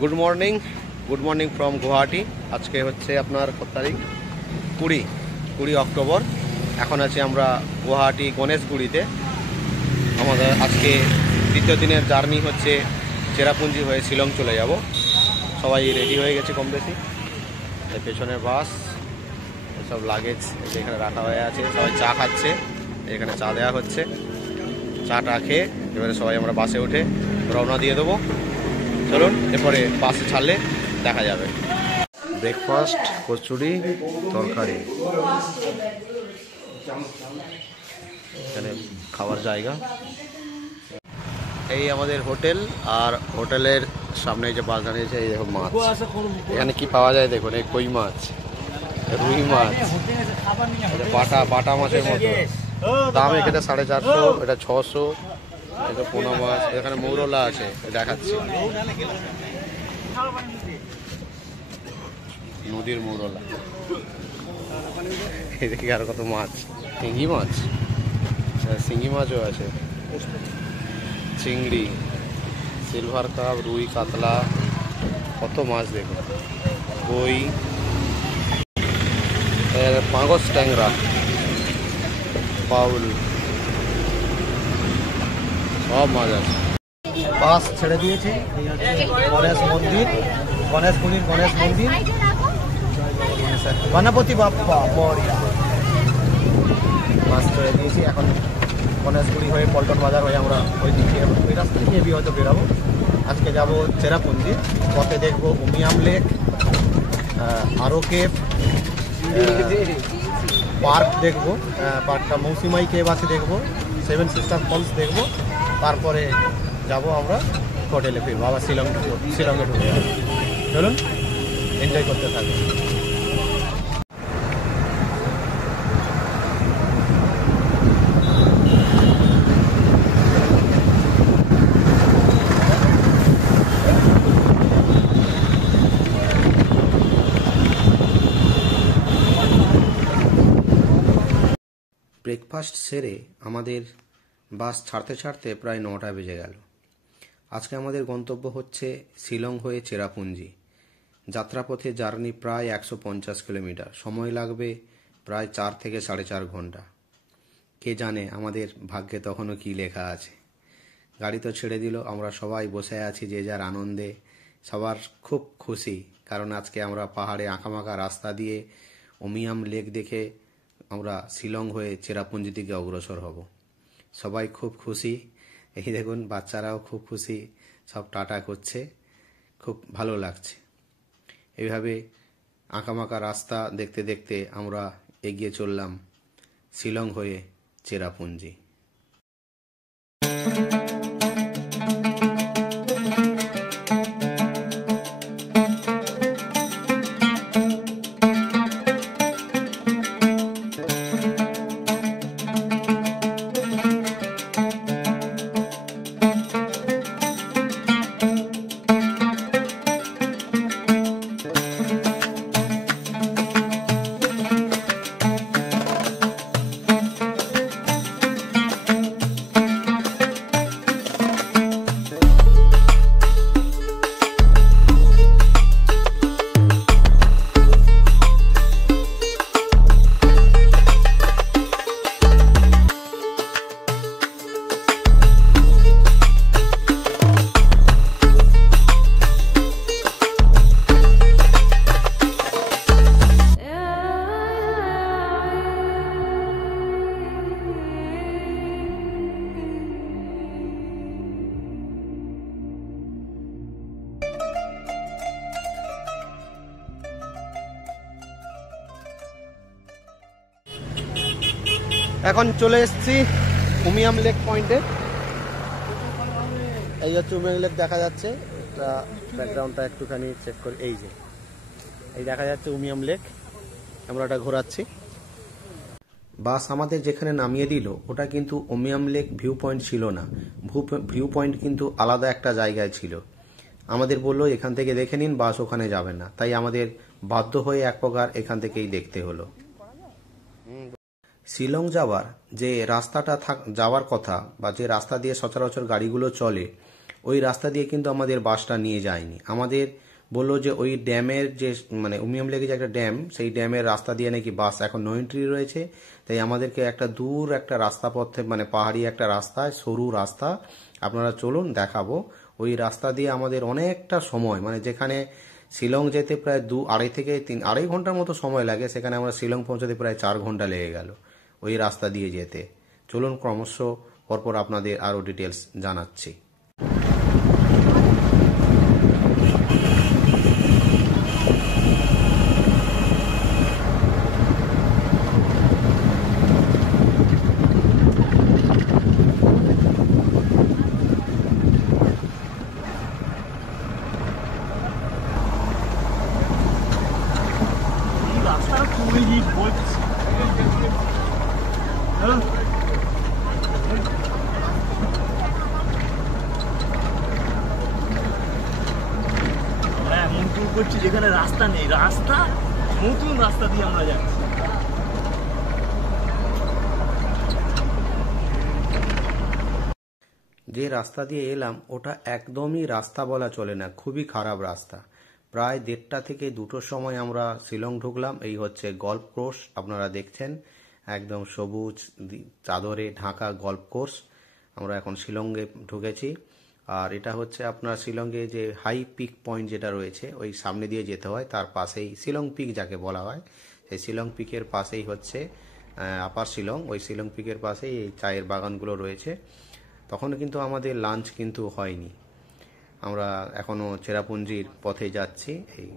Good morning from Guwahati. আজকে হচ্ছে আপনার কত তারিখ? 20 অক্টোবর। এখন আছি আমরা গুয়াহাটি গণেশগুড়িতে। আমাদের আজকে দ্বিতীয় দিনের জার্নি হচ্ছে চেরাপুঞ্জি হয়ে শিলং চলে যাব। সবাই রেডি হয়ে গেছে কম বেশি। পেছনের বাস, সব লাগেজ এখানে রাখা হয়ে আছে। সবাই চা খাচ্ছে, এখানে চা দেওয়া হচ্ছে। চাটা খেয়ে এবারে সবাই আমরা বাসে উঠে রওনা দিয়ে দেবো। চলুন, এরপরে বাসে ছাড়লে দেখা যাবে। ব্রেকফাস্ট, কচুরি, তরকারি, এখানে খাওয়ার জায়গা। এই আমাদের হোটেল, আর হোটেলের সামনে যে বাস দাঁড়িয়েছে, এই দেখো মাছ। এখানে কি পাওয়া যায় দেখুন, এই কই মাছ, রুই মাছ, বাটা মাছের মতো দাম। এখানে 450, এটা 600। এটা পোনা মাছ। এখানে মৌরলা আছে, দেখাচ্ছি, নদীর মৌরলা। এদিকে আর কত মাছ, শিঙ্গি মাছ, শিঙ্গি মাছও আছে, চিংড়ি, সিলভার কাপ, রুই, কাতলা, কত মাছ দেখুন, কই, পাঙ্গস, ট্যাংরা, বাউল, সব মাছ আছে। বাস ছেড়ে দিয়েছি, গণেশ মন্দির, গণেশগুড়ির গণেশ মন্দির, গণপতি বাপ্পা মরিয়া। বাস ছেড়ে দিয়েছি, এখন গণেশগুড়ি হয়ে পল্টন বাজার হয়ে আমরা ওই দিকে ওই রাস্তা থেকে হয়তো বেরোবো। আজকে যাব চেরাপুঞ্জি। পথে দেখবো উমিয়াম লেক, আরো কেভ, পার্ক দেখবো, পার্কটা মৌসুমাই কেভ আছে দেখবো, 7 সিস্টার ফলস দেখবো। তারপরে যাব আমরা হোটেলে ফিরবো, আবার শিলংয়ে ঢুকে যাবো। চলুন, এনজয় করতে থাকবো। ব্রেকফাস্ট সেরে আমাদের বাস ছাড়তে প্রায় 9টা বেজে গেল। আজকে আমাদের গন্তব্য হচ্ছে শিলং হয়ে চেরাপুঞ্জি। যাত্রাপথে জার্নি প্রায় 150 কিলোমিটার। সময় লাগবে প্রায় 4 থেকে 4.5 ঘন্টা। কে জানে আমাদের ভাগ্যে তখনও কি লেখা আছে। গাড়ি তো ছেড়ে দিল, আমরা সবাই বসে আছি যে যার আনন্দে। সবার খুব খুশি, কারণ আজকে আমরা পাহাড়ে আঁকামাকা রাস্তা দিয়ে উমিয়াম লেক দেখে আমরা শিলং হয়ে চেরাপুঞ্জি দিকে অগ্রসর হব। সবাই খুব খুশি। এই দেখুন, বাচ্চারাও খুব খুশি, সব টাটা করছে, খুব ভালো লাগছে। এইভাবে আঁকামাকা রাস্তা দেখতে দেখতে আমরা এগিয়ে চললাম শিলং হয়ে চেরাপুঞ্জি। এখন চলে এসেছি উমিয়াম লেক পয়েন্টে। এই হচ্ছে উমিয়াম লেক দেখা যাচ্ছে। এটা ব্যাকগ্রাউন্ডটা একটুখানি চেক করি। এই যে এই দেখা যাচ্ছে উমিয়াম লেক। আমরা এটা ঘোরাচ্ছি। বাস আমাদের যেখানে নামিয়ে দিল ওটা কিন্তু উমিয়াম লেক ভিউ পয়েন্ট ছিল না। ভিউ পয়েন্ট কিন্তু আলাদা একটা জায়গায় ছিল। আমাদের বললো এখান থেকে দেখে নিন, বাস ওখানে যাবে না। তাই আমাদের বাধ্য হয়ে এক প্রকার এখান থেকেই দেখতে হলো। শিলং যাওয়ার যে রাস্তাটা যাওয়ার কথা বা যে রাস্তা দিয়ে সচরাচর গাড়িগুলো চলে, ওই রাস্তা দিয়ে কিন্তু আমাদের বাসটা নিয়ে যায়নি। আমাদের বললো যে ওই ড্যামের যে মানে উমিয়াম লেকে যে একটা ড্যাম, সেই ড্যামের রাস্তা দিয়ে নাকি বাস এখন নো এন্ট্রি রয়েছে। তাই আমাদেরকে একটা দূর একটা রাস্তা পথে মানে পাহাড়ি একটা রাস্তায়, সরু রাস্তা, আপনারা চলুন দেখাবো। ওই রাস্তা দিয়ে আমাদের অনেকটা সময়, মানে যেখানে শিলং যেতে প্রায় 2-2.5 ঘন্টার মতো সময় লাগে, সেখানে আমরা শিলং পৌঁছাতে প্রায় 4 ঘন্টা লেগে গেল ওই রাস্তা দিয়ে যেতে। চলুন ক্রমশ পরপর আপনাদের আরও ডিটেলস জানাচ্ছি। এমন ট্যুর করছি যেখানে রাস্তা নেই, রাস্তা নতুন রাস্তা দিয়ে আমরা যাচ্ছি। যে রাস্তা দিয়ে এলাম ওটা একদমই রাস্তা বলা চলে না, খুবই খারাপ রাস্তা। প্রায় 1:30 থেকে 2টোর সময় আমরা শিলং ঢুকলাম। এই হচ্ছে গল্ফ কোর্স, আপনারা দেখছেন একদম সবুজ চাদরে ঢাকা গল্ফ কোর্স। আমরা এখন শিলংয়ে ঢুকেছি। আর এটা হচ্ছে আপনার শিলংয়ে যে হাই পিক পয়েন্ট যেটা রয়েছে, ওই সামনে দিয়ে যেতে হয়, তার পাশেই শিলং পিক যাকে বলা হয়, সেই শিলং পিকের পাশেই হচ্ছে আপার শিলং। ওই শিলং পিকের পাশেই এই চায়ের বাগানগুলো রয়েছে। তখন কিন্তু আমাদের লাঞ্চ কিন্তু হয়নি, আমরা এখনো চেরাপুঞ্জির পথে যাচ্ছি। এই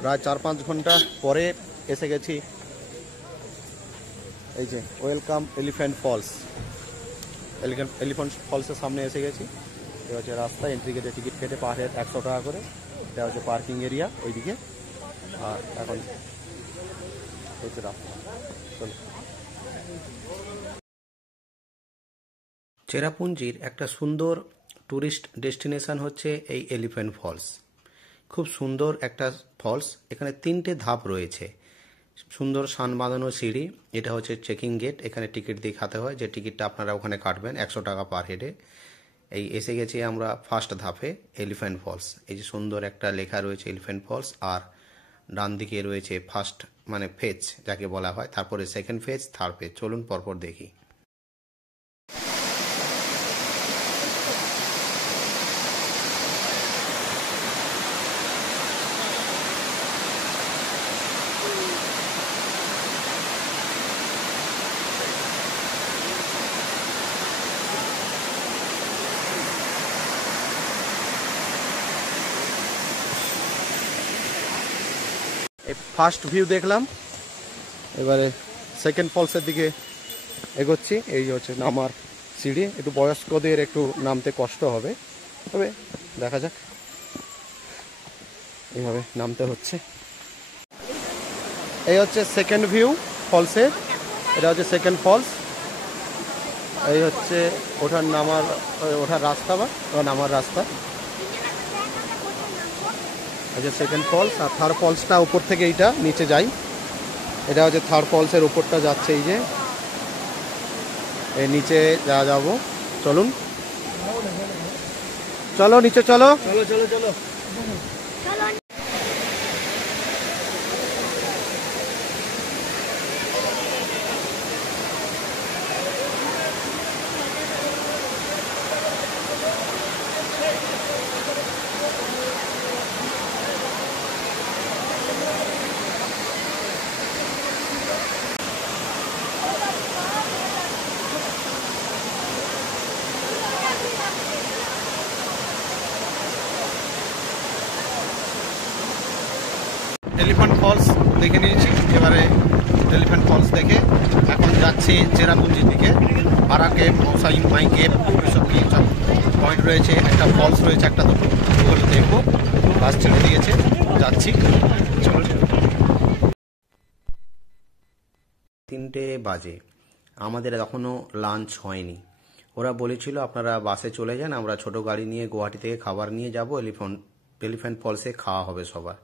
প্রায় 4-5 ঘন্টা পরে এসে গেছি এই যে ওয়েলকাম এলিফ্যান্ট ফলস। এলিফ্যান্ট ফলসের সামনে এসে গেছি। এটা হচ্ছে রাস্তা, এন্ট্রি গেটে টিকিট কেটে পার হেড 100 টাকা করে। এটা হচ্ছে পার্কিং এরিয়া ওইদিকে। আর এখন হচ্ছে রাস্তা, চলো। চেরাপুঞ্জির একটা সুন্দর ট্যুরিস্ট ডেস্টিনেশন হচ্ছে এই এলিফ্যান্ট ফলস। খুব সুন্দর একটা ফলস। এখানে 3টে ধাপ রয়েছে, সুন্দর সান বাঁধানো সিঁড়ি। এটা হচ্ছে চেকিং গেট, এখানে টিকিট দেখাতে হয়, যে টিকিটটা আপনারা ওখানে কাটবেন 100 টাকা পার হেডে। এই এসে গেছি আমরা ফার্স্ট ধাপে, এলিফ্যান্ট ফলস। এই যে সুন্দর একটা লেখা রয়েছে এলিফ্যান্ট ফলস, আর ডান দিকে রয়েছে ফার্স্ট মানে ফেজ যাকে বলা হয়, তারপরে সেকেন্ড ফেজ, থার্ড ফেজ। চলুন পরপর দেখি। ফার্স্ট ভিউ দেখলাম, এবারে সেকেন্ড ফলসের দিকে এগোচ্ছি। এই হচ্ছে নামার সিঁড়ি, একটু বয়স্কদের একটু নামতে কষ্ট হবে, তবে দেখা যাক। এইভাবে নামতে হচ্ছে। এই হচ্ছে সেকেন্ড ভিউ ফলসের, এটা হচ্ছে সেকেন্ড ফলস। এই হচ্ছে ওঠার রাস্তা বা নামার রাস্তা। এই যে সেকেন্ড ফলস, আর থার্ড ফলসটা উপর থেকে এইটা নিচে যাই। এটা হচ্ছে থার্ড ফলসের উপরটা যাচ্ছে, এই যে এই নিচে যাবো। চলুন, চলো নিচে চলো। চলো চলো চলো। এলিফ্যান্ট ফলস দেখে নিয়েছি। এবারে এলিফ্যান্ট ফলস দেখে এখন যাচ্ছি চেরাপুঞ্জির দিকে। পাড়া কেপ, মৌসাই মাই কেপ, এসব কি সব পয়েন্ট রয়েছে। একটা ফলস রয়েছে, একটা দুটো, ওগুলো দেখবো। বাস ছেড়ে দিয়েছে, যাচ্ছি। চলো। 3টে বাজে, আমাদের এখনও লাঞ্চ হয়নি। ওরা বলেছিল আপনারা বাসে চলে যান, আমরা ছোট গাড়ি নিয়ে গুয়াহাটি থেকে খাবার নিয়ে যাব, এলিফ্যান্ট ফলসে খাওয়া হবে সবার।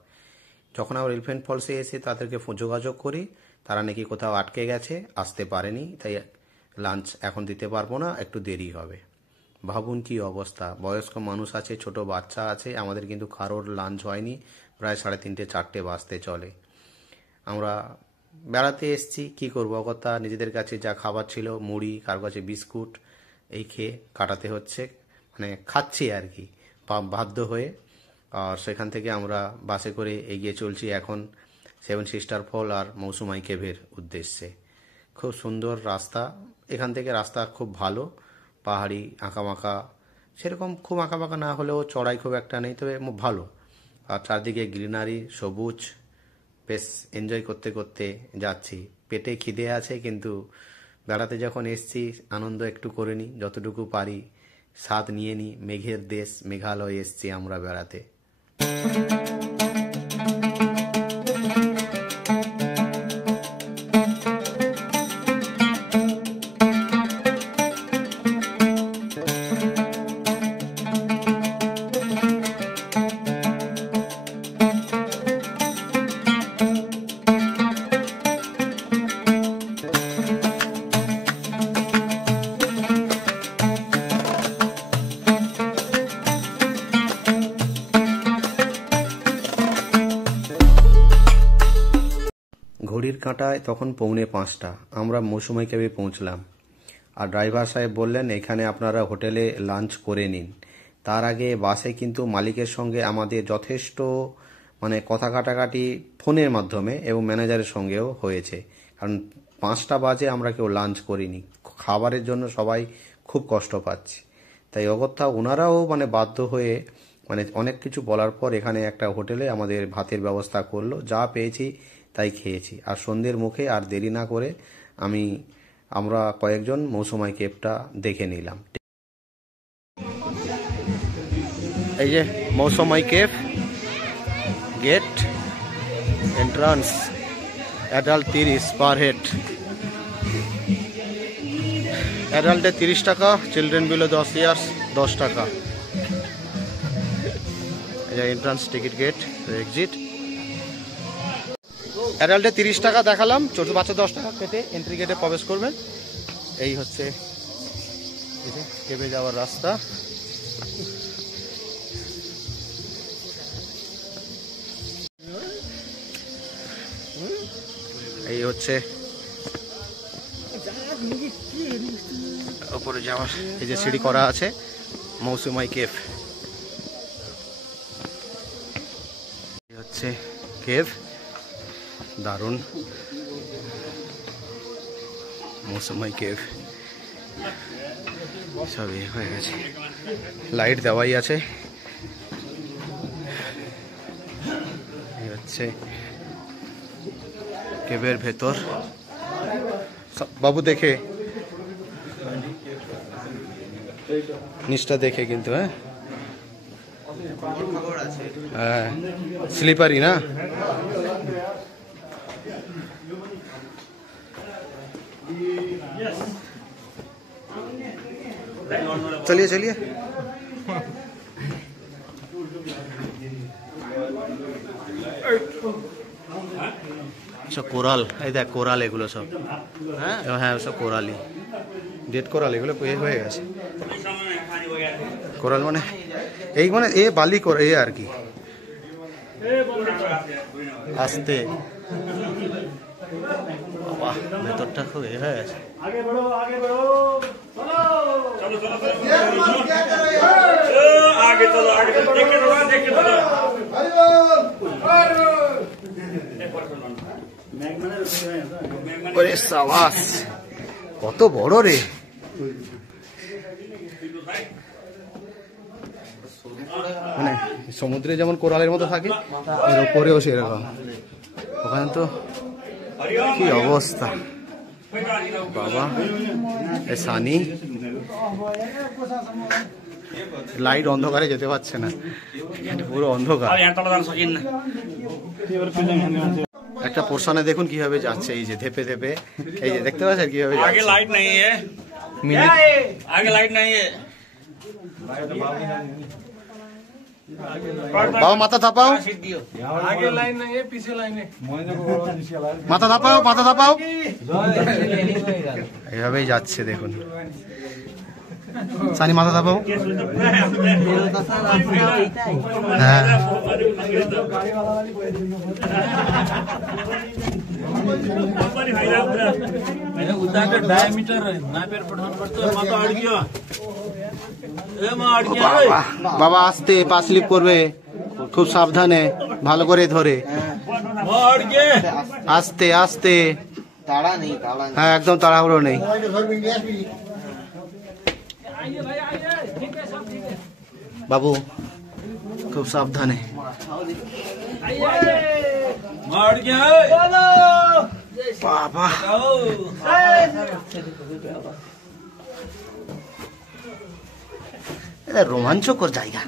যখন আমরা এলিফ্যান্ট ফলসে এসে তাদেরকে যোগাযোগ করি, তারা নাকি কোথাও আটকে গেছে, আসতে পারেনি, তাই লাঞ্চ এখন দিতে পারবো না, একটু দেরি হবে। ভাবুন কি অবস্থা, বয়স্ক মানুষ আছে, ছোট বাচ্চা আছে, আমাদের কিন্তু কারোর লাঞ্চ হয়নি, প্রায় 3:30 4টে বাজতে চলে। আমরা বেড়াতে এসেছি, কি করবো কথা, নিজেদের কাছে যা খাবার ছিল, মুড়ি, কার কাছে বিস্কুট, এই খেয়ে কাটাতে হচ্ছে, মানে খাচ্ছি আর কি বাধ্য হয়ে। আর সেখান থেকে আমরা বাসে করে এগিয়ে চলছি এখন 7 সিস্টার ফল আর মৌসুমাই কেভের উদ্দেশ্যে। খুব সুন্দর রাস্তা, এখান থেকে রাস্তা খুব ভালো, পাহাড়ি আঁকাবাঁকা, সেরকম খুব আঁকাবাঁকা না হলেও চড়াই খুব একটা নেই, তবে ভালো। আর চারদিকে গ্রিনারি, সবুজ, বেশ এনজয় করতে করতে যাচ্ছি। পেটে খিদে আছে, কিন্তু বেড়াতে যখন এসছি আনন্দ একটু করে নিই, যতটুকু পারি স্বাদ নিয়ে নিই। মেঘের দেশ মেঘালয় এসছি আমরা বেড়াতে। ঘড়ির কাঁটায় তখন 4:45, আমরা মৌসুমাই কেভে পৌঁছলাম। আর ড্রাইভার সাহেব বললেন এখানে আপনারা হোটেলে লাঞ্চ করে নিন। তার আগে বাসে কিন্তু মালিকের সঙ্গে আমাদের যথেষ্ট মানে কথা কাটাকাটি ফোনের মাধ্যমে এবং ম্যানেজারের সঙ্গেও হয়েছে, কারণ 5টা বাজে আমরা কেউ লাঞ্চ করিনি। খাবারের জন্য সবাই খুব কষ্ট পাচ্ছি, তাই অগত্যা ওনারাও মানে বাধ্য হয়ে মানে অনেক কিছু বলার পর এখানে একটা হোটেলে আমাদের ভাতের ব্যবস্থা করলো। যা পেয়েছি তাই খেয়েছি। আর সন্ধ্যের মুখে আর দেরি না করে আমরা কয়েকজন মৌসুমাই কেভটা দেখে নিলাম। এই যে Mawsmai cave gate entrance, adult 30 per head, অ্যাডাল্টে 30 টাকা, চিলড্রেন বিলো 10 ইয়ার্স 10 টাকা। Entrance ticket gate, exit. অ্যাডাল্টে 30 টাকা দেখালাম, ছোট বাচ্চা 10 টাকা কেটে এন্ট্রি গেটে প্রবেশ করবেন। এই হচ্ছে কেভে যাওয়ার রাস্তা। এই হচ্ছে উপরে যাওয়ার, এই যে সিঁড়ি করা আছে মৌসুমাই কেভ। এই হচ্ছে কেভ, দারুণ মৌসুমাই কেভ। সব হয়ে গেছে, লাইট দেওয়াই আছে। এই হচ্ছে কেভের ভেতর। বাবু দেখে, নিচটা দেখে কিন্তু, হ্যাঁ স্লিপারি না। चलिए चलिए। সব কোরাল, এই দেখ কোরাল, এগুলো সব হ্যাঁ সব কোরালই, ডেড কোরাল, এগুলো হয়ে গেছে। কোরাল মানে এই মানে এ বালি করে এ আর কি, আস্তে বাবা ভেতরটা খুব এ হয়ে গেছে। কত বড় রে, মানে সমুদ্রে যেমন কোরালের মতো থাকে এর উপরেও সেরকম। ওখানে তো কি অবস্থা বাবা, সানি লাইট অন্ধকারে যেতে পারছে না, পুরো অন্ধকার। একটা পোর্শনে দেখুন কিভাবে যাচ্ছে, এই যে ধেপে ধেপে, এই যে দেখতে পাচ্ছেন কিভাবে যাচ্ছে। आगे लाइट नहीं है, आगे लाइट नहीं है। বাবা মাথা থাপাও, आगे लाइन नहीं है, पीछे लाइन है। মাথা থাপাও, মাথা থাপাও। এইভাবেই যাচ্ছে দেখুন। সানি মাথা দাবাও। হ্যাঁ বাবা আস্তে, পা স্লিপ করবে, খুব সাবধানে, ভালো করে ধরে, আস্তে আস্তে। হ্যাঁ একদম তাড়াহুড়ো নেই। বাবু খুব সাবধানে। বাবা এটা রোমাঞ্চকর জায়গা।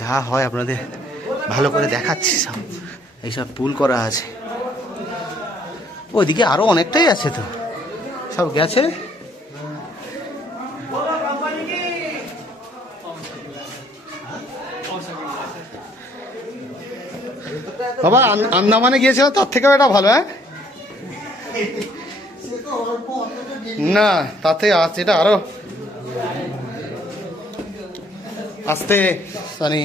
যা হয় আপনাদের ভালো করে দেখাচ্ছি। সব এইসব পুল করা আছে, ওইদিকে আরো অনেকটাই আছে, তো সব গেছে। বাবা আন্দামানে গিয়েছিলাম, তার থেকেও এটা ভালো। হ্যাঁ না, তার থেকে আছে এটা আরো আস্তে সানি।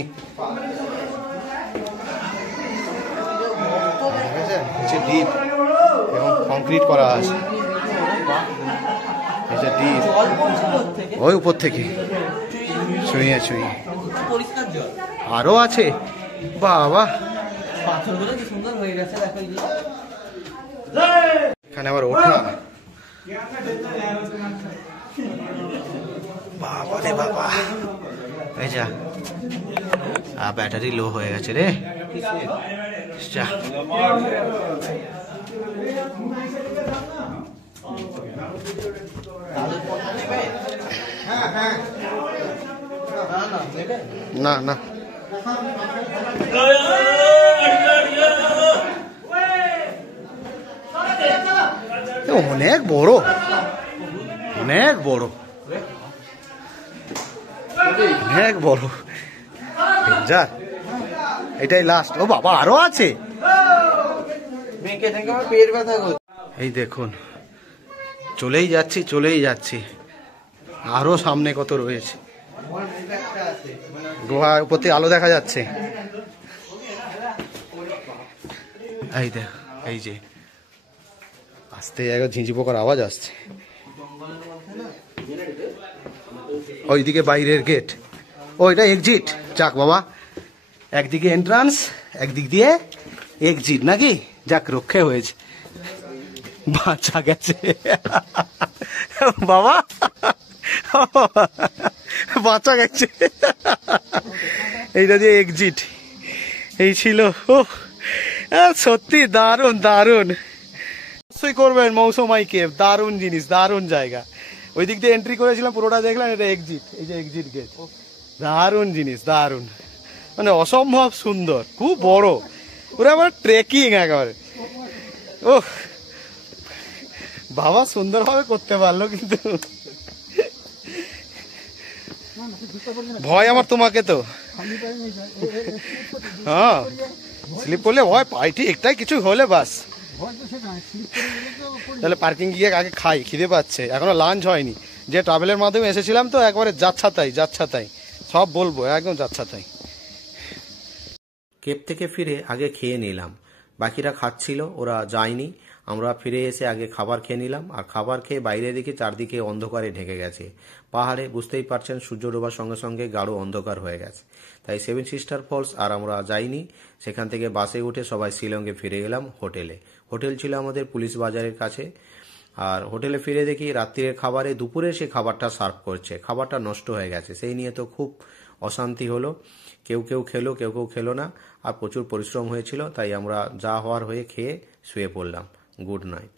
ডিপ এবং কংক্রিট করা আছে, ডিপ ওই উপর থেকে ছুঁয়ে ছুঁয়ে আরো আছে। বাবা এখানে আবার ওঠা। বাবা রে বাবা, এই যা ব্যাটারি লো হয়ে গেছে রে। যা না না অনেক বড়, অনেক বড়, অনেক বড়। এটাই লাস্ট। ও বাবা আরো আছে। এই দেখুন চলেই যাচ্ছি, চলেই যাচ্ছি, আরো সামনে কত রয়েছে। গুহার উপর থেকে আলো দেখা যাচ্ছে। এই দেখ, এই যে আস্তে একবার ঝিঁঝি পোকার আওয়াজ আসছে। ওইদিকে বাইরের গেট, ওইটা এক্সিট। যাক বাবা, একদিকে এন্ট্রান্স, একদিক দিয়ে এক্সিট নাকি? যাক রক্ষে হয়েছে, বাঁচা গেছে বাবা, বাঁচা গেছে। এইটা দিয়ে এক্সিট, এই ছিল। ও সত্যি দারুণ দারুণ। অবশ্যই করবেন মৌসুমাই কেভ, দারুণ জিনিস, দারুণ জায়গা। ওই দিক দিয়ে এন্ট্রি করেছিলাম, পুরোটা দেখলাম। এটা এক্সিট, এই যে এক্সিট গেট। দারুণ জিনিস, দারুণ, মানে অসম্ভব সুন্দর, খুব বড়, পুরো আবার ট্রেকিং একেবারে। ও বাবা সুন্দরভাবে করতে পারলো, কিন্তু ভয় আমার তোমাকে তো। হ্যাঁ স্লিপ করলে ভয় পাই, ঠিক একটাই কিছু হলে বাস। তাহলে পার্কিং গিয়ে আগে খাই, খিদে পাচ্ছে, এখনো লাঞ্চ হয়নি। যে ট্রাভেলের মাধ্যমে এসেছিলাম তো একবারে যাচ্ছাতাই যাচ্ছাতাই, সব বলবো একদম যাচ্ছাতাই। কেপ থেকে ফিরে আগে খেয়ে নিলাম, বাকিরা খাচ্ছিল, ওরা যায়নি। আমরা ফিরে এসে আগে খাবার খেয়ে নিলাম, আর খাবার খেয়ে বাইরে দেখি চারদিকে অন্ধকারে ঢেকে গেছে। পাহাড়ে বুঝতেই পারছেন সূর্য ডোবার সঙ্গে সঙ্গে গাঢ় অন্ধকার হয়ে গেছে, তাই সেভেন সিস্টার ফলস আর আমরা যাইনি। সেখান থেকে বাসে উঠে সবাই শিলংয়ে ফিরে এলাম হোটেলে। হোটেল ছিল আমাদের পুলিশ বাজারের কাছে। আর হোটেলে ফিরে দেখি রাত্রির খাবারে দুপুরে সে খাবারটা সার্ভ করছে, খাবারটা নষ্ট হয়ে গেছে। সেই নিয়ে তো খুব অশান্তি হলো। কেউ কেউ খেলো, কেউ কেউ খেলো না, আর প্রচুর পরিশ্রম হয়েছিল, তাই আমরা যা হওয়ার হয়ে খেয়ে শুয়ে পড়লাম। Good night.